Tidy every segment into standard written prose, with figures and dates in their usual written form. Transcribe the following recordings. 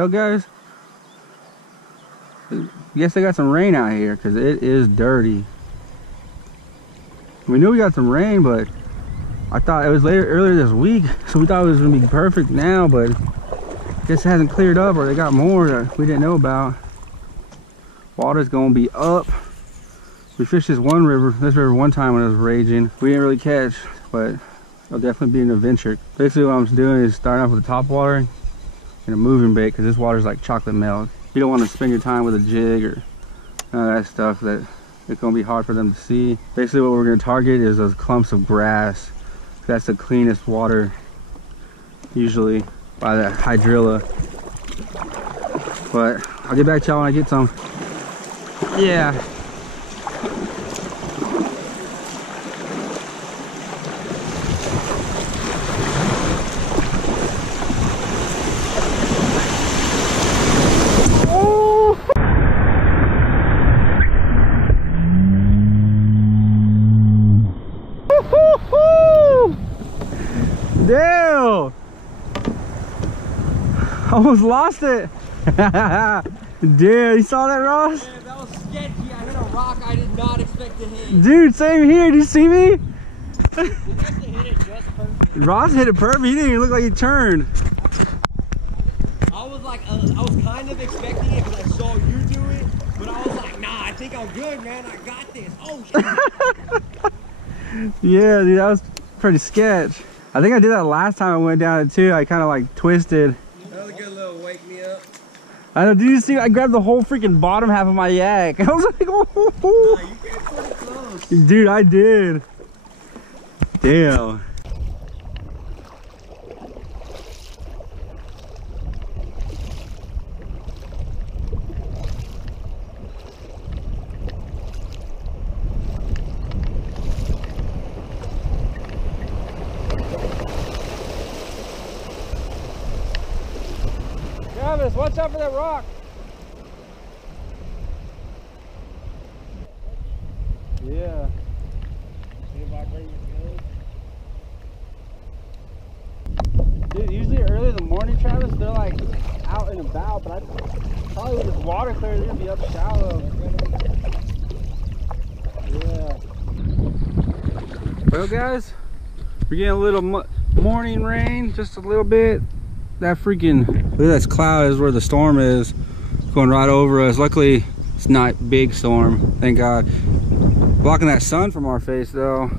Well, guys, I guess they got some rain out here because it is dirty. We knew we got some rain, but I thought it was earlier this week, so we thought it was gonna be perfect now, but I guess it hasn't cleared up, or they got more that we didn't know about. Water's gonna be up. We fished this river one time when it was raging. We didn't really catch, but it'll definitely be an adventure. Basically what I'm doing is starting off with the top water and a moving bait, because this water's like chocolate milk. You don't want to spend your time with a jig or none of that stuff that it's gonna be hard for them to see. Basically what we're gonna target is those clumps of grass. That's the cleanest water usually by the hydrilla. But I'll get back to y'all when I get some. Yeah. Damn! Almost lost it. Damn, you saw that, Ross? Man, that was sketchy. I hit a rock I did not expect to hit. Dude, same here. Did you see me? You must have hit it just perfect. Ross hit it perfect. He didn't even look like he turned. I was like, I was kind of expecting it because I saw you do it, but I was like, nah, I think I'm good, man. I got this. Oh, shit. Yeah, dude, that was pretty sketch. I think I did that last time I went down it too. I kind of like twisted. That was a good little wake me up. I know, did you see? I grabbed the whole freaking bottom half of my yak. I was like, oh. Nah, you came pretty close. Dude, I did. Damn. Travis, watch out for that rock. Yeah. Dude, usually early in the morning, Travis, they're like out and about, but probably with this water clear, they're gonna be up shallow. Yeah. Well, guys, we're getting a little morning rain, just a little bit. That freaking, look at that cloud is where the storm is, going right over us. Luckily, it's not big storm, thank God. Blocking that sun from our face though.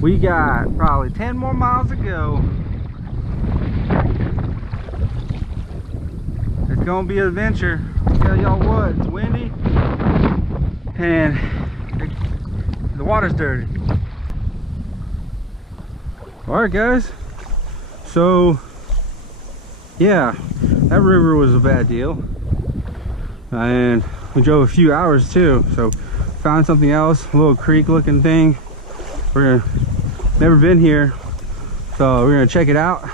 We got probably 10 more miles to go. It's gonna be an adventure. I'll tell y'all what, it's windy and the water's dirty. All right, guys, so yeah, that river was a bad deal, and we drove a few hours too, so found something else, a little creek looking thing. Never been here, so we're gonna check it out,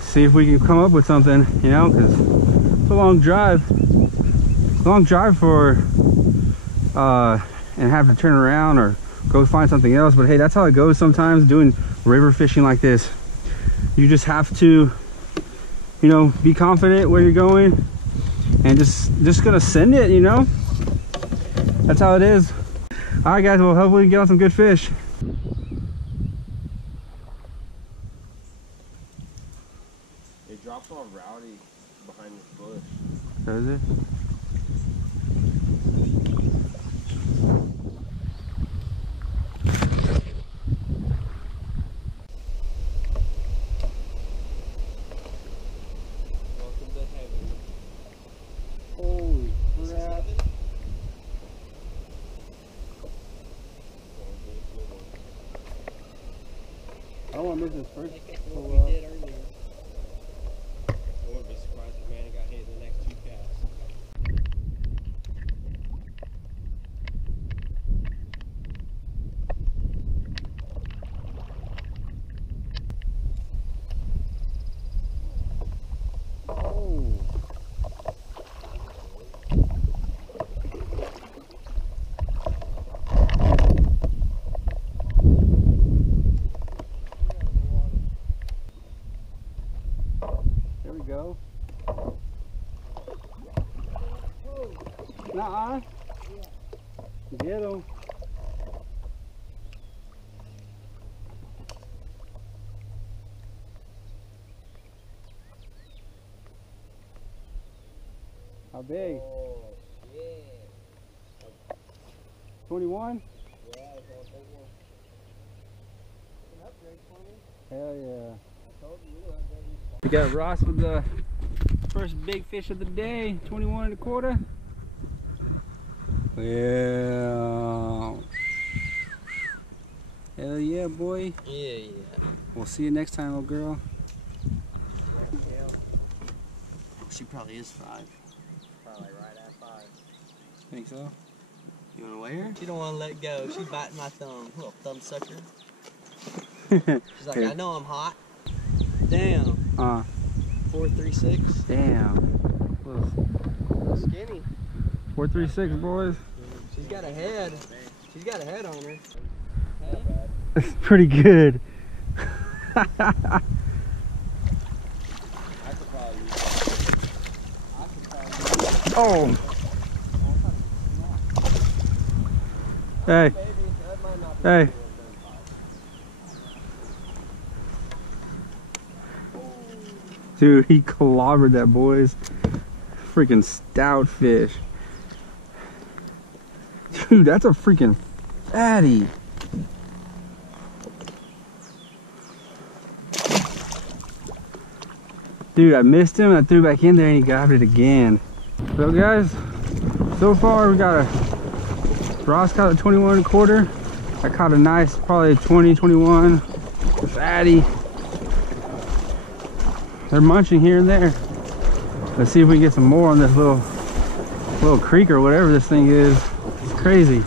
see if we can come up with something, you know, because it's a long drive for and have to turn around or go find something else. But hey, that's how it goes sometimes doing river fishing like this. You just have to, you know, be confident where you're going and just gonna send it, you know. That's how it is. All right, guys, well, hopefully we can get on some good fish. It drops all rowdy behind this bush. Does it? Holy crap. I don't want to miss this first. What we did earlier. I wouldn't be surprised if Manny got hit in the next 2 casts. Nuh-uh. Get him. How big? Oh, shit. 21? Yeah, it's all big one. It's an upgrade for me. Hell yeah. I told you, baby. We got Ross with the first big fish of the day, 21 1/4. Yeah. Hell yeah, boy. Yeah. We'll see you next time, little girl. She probably is 5. Probably right at 5. Think so? You wanna weigh her? She don't wanna let go. She's biting my thumb. Little thumb sucker. She's like, Here. I know I'm hot. Damn. 436. Damn. Skinny. 436, boys. She's got a head. She's got a head on her. That's pretty good. Oh. Hey. Hey. Dude, he clobbered that, boys. Freaking stout fish. Dude, that's a freaking fatty. Dude, I missed him. I threw back in there and he got it again. So guys, so far we got Ross caught a 21 1/4. I caught a nice, probably 20, 21 fatty. They're munching here and there. Let's see if we can get some more on this little creek or whatever this thing is. It's crazy.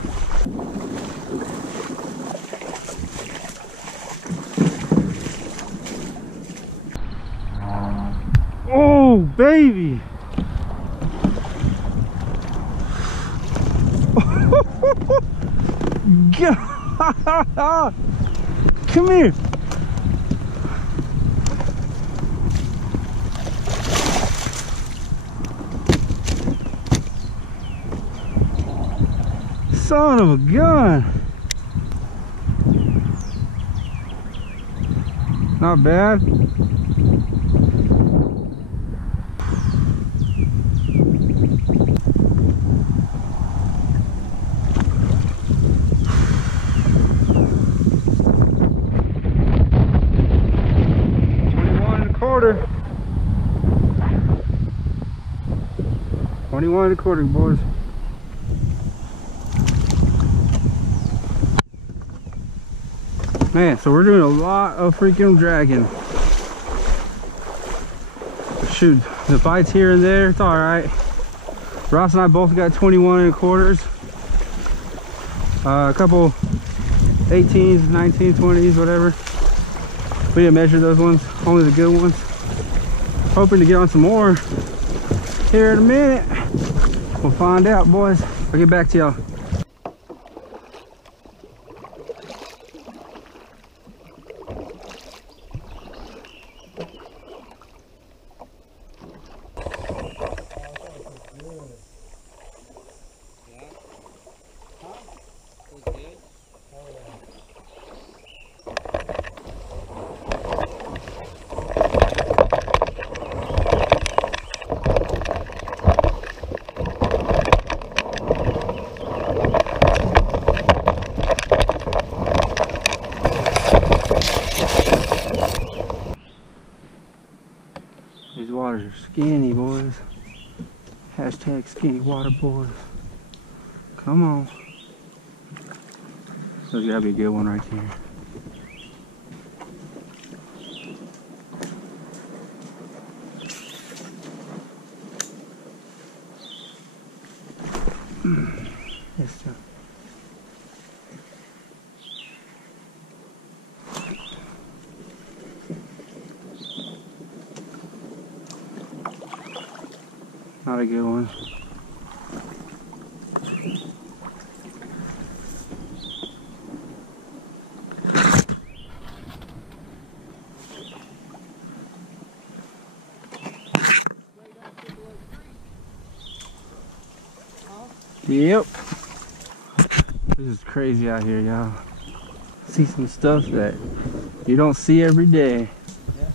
Oh, baby. God. Come here. Son of a gun. Not bad. Quarter. 21 1/4, boys. Man, so we're doing a lot of freaking dragging. Shoot, the bites here and there, it's all right. Ross and I both got 21 1/4s. A couple 18s, 19s, 20s, whatever. We didn't measure those ones, only the good ones. Hoping to get on some more here in a minute. We'll find out, boys. I'll get back to y'all. These waters are skinny, boys. Hashtag skinny water, boys. Come on. There's gotta be a good one right here. Yes, sir. Not a good one. Yep. This is crazy out here, y'all. See some stuff that you don't see every day. Yeah.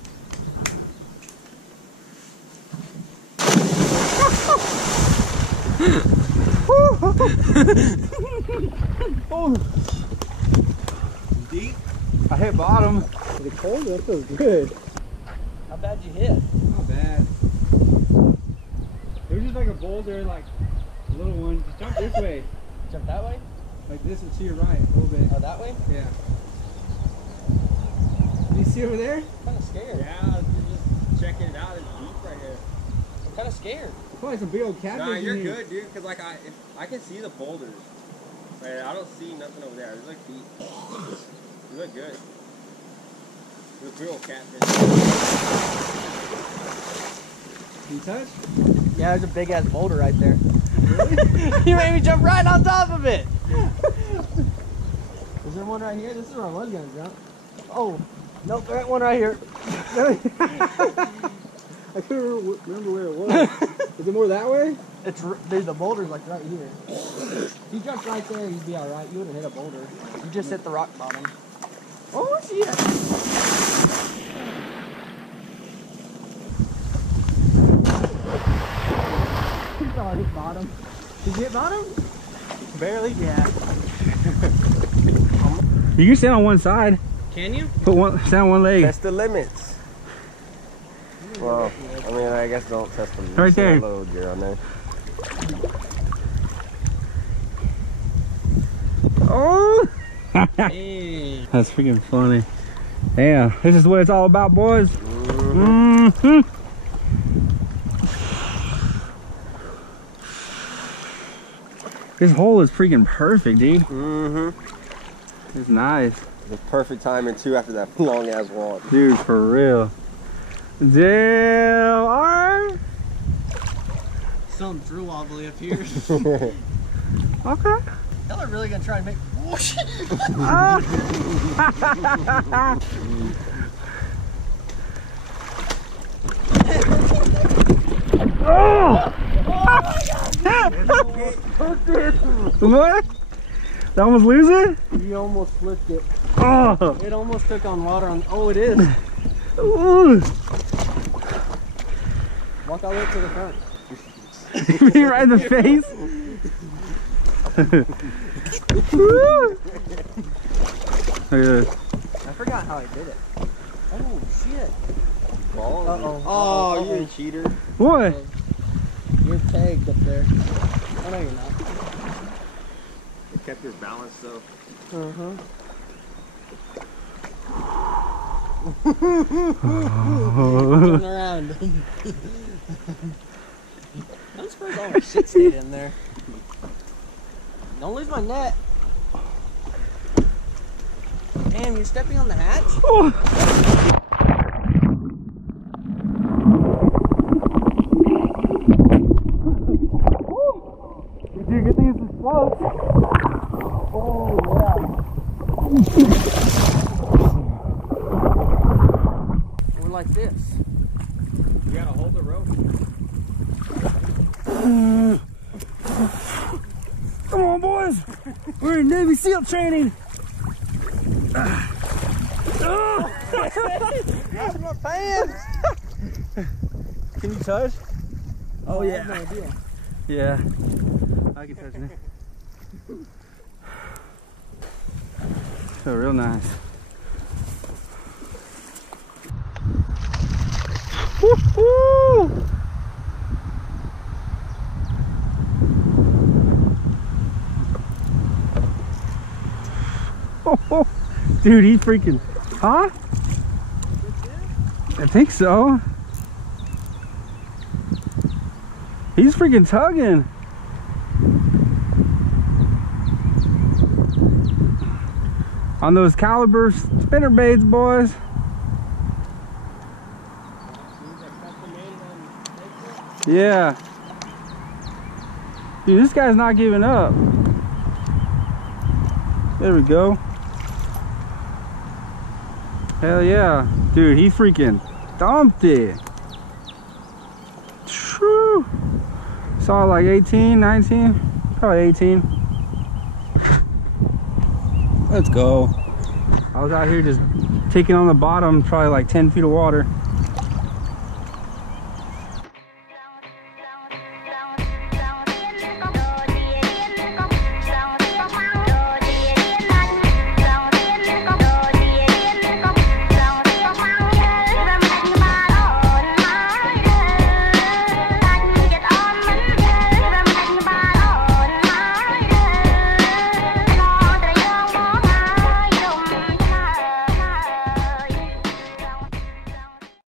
Oh. Deep? I hit bottom. Is it cold? That feels good. How bad you hit? Not bad. It was just like a boulder, like a little one. Just jump this way. Jump that way? Like this and to your right a little bit. Oh, that way? Yeah. You see over there? I'm kind of scared. Yeah, you're just checking it out. It's deep right here. I'm kind of scared. Probably some big old catfish. Nah, you're in here. good, dude. Cause like I can see the boulders. Right, I don't see nothing over there. They look deep. You look good. There's a big old catfish. Can you touch? Yeah, there's a big ass boulder right there. You made me jump right on top of it. Is there one right here? This is where I was gonna jump. Oh, nope, there ain't one right here. I couldn't remember where it was. Is it more that way? There's the boulder's like right here. If you jumped right there, you'd be alright. You wouldn't hit a boulder. You just hit the rock bottom. Oh shit! Oh, I hit bottom. Did you hit bottom? Barely, yeah. You can stand on one side. Can you? Stand on one leg. Test the limits. Well, I mean, I guess don't test them. Right there. Load gear on there. Oh! Hey. That's freaking funny. Yeah, this is what it's all about, boys. Mm-hmm. This hole is freaking perfect, dude. Mm-hmm. It's nice. The perfect timing too after that long ass walk. Dude, for real. Damn, alright. Some drill wobbly up here. Okay. Y'all are really gonna try and make. Whoosh. Oh! What? Did I almost lose it? You almost flipped it. Oh! It almost took on water on. Oh, it is. Ooh. Walk all the way to the front. Me right in the face. Look at this. I forgot how I did it. Oh shit. Ball. Uh-oh. Oh, you're a cheater. What? You're tagged up there. Oh no, you're not. It kept your balance though. Turn around. I'm surprised all my shit stayed in there. Don't lose my net. Damn, you're stepping on the hatch? Oh. Dude, good thing it's just floats. Oh, yeah. We're like this. You gotta hold the rope. Come on, boys. We're in Navy SEAL training. That's my pants. Can you touch? Oh, yeah. I have no idea. Yeah. I can touch it. Feel real nice. Woo-hoo! Oh, dude, he freaking, huh? I think so. He's freaking tugging. On those caliber spinner baits, boys. Yeah. Dude, this guy's not giving up. There we go. Hell yeah. Dude, he freaking dumped it. True. Saw like 18, 19. Probably 18. Let's go. I was out here just taking on the bottom, probably like 10 feet of water.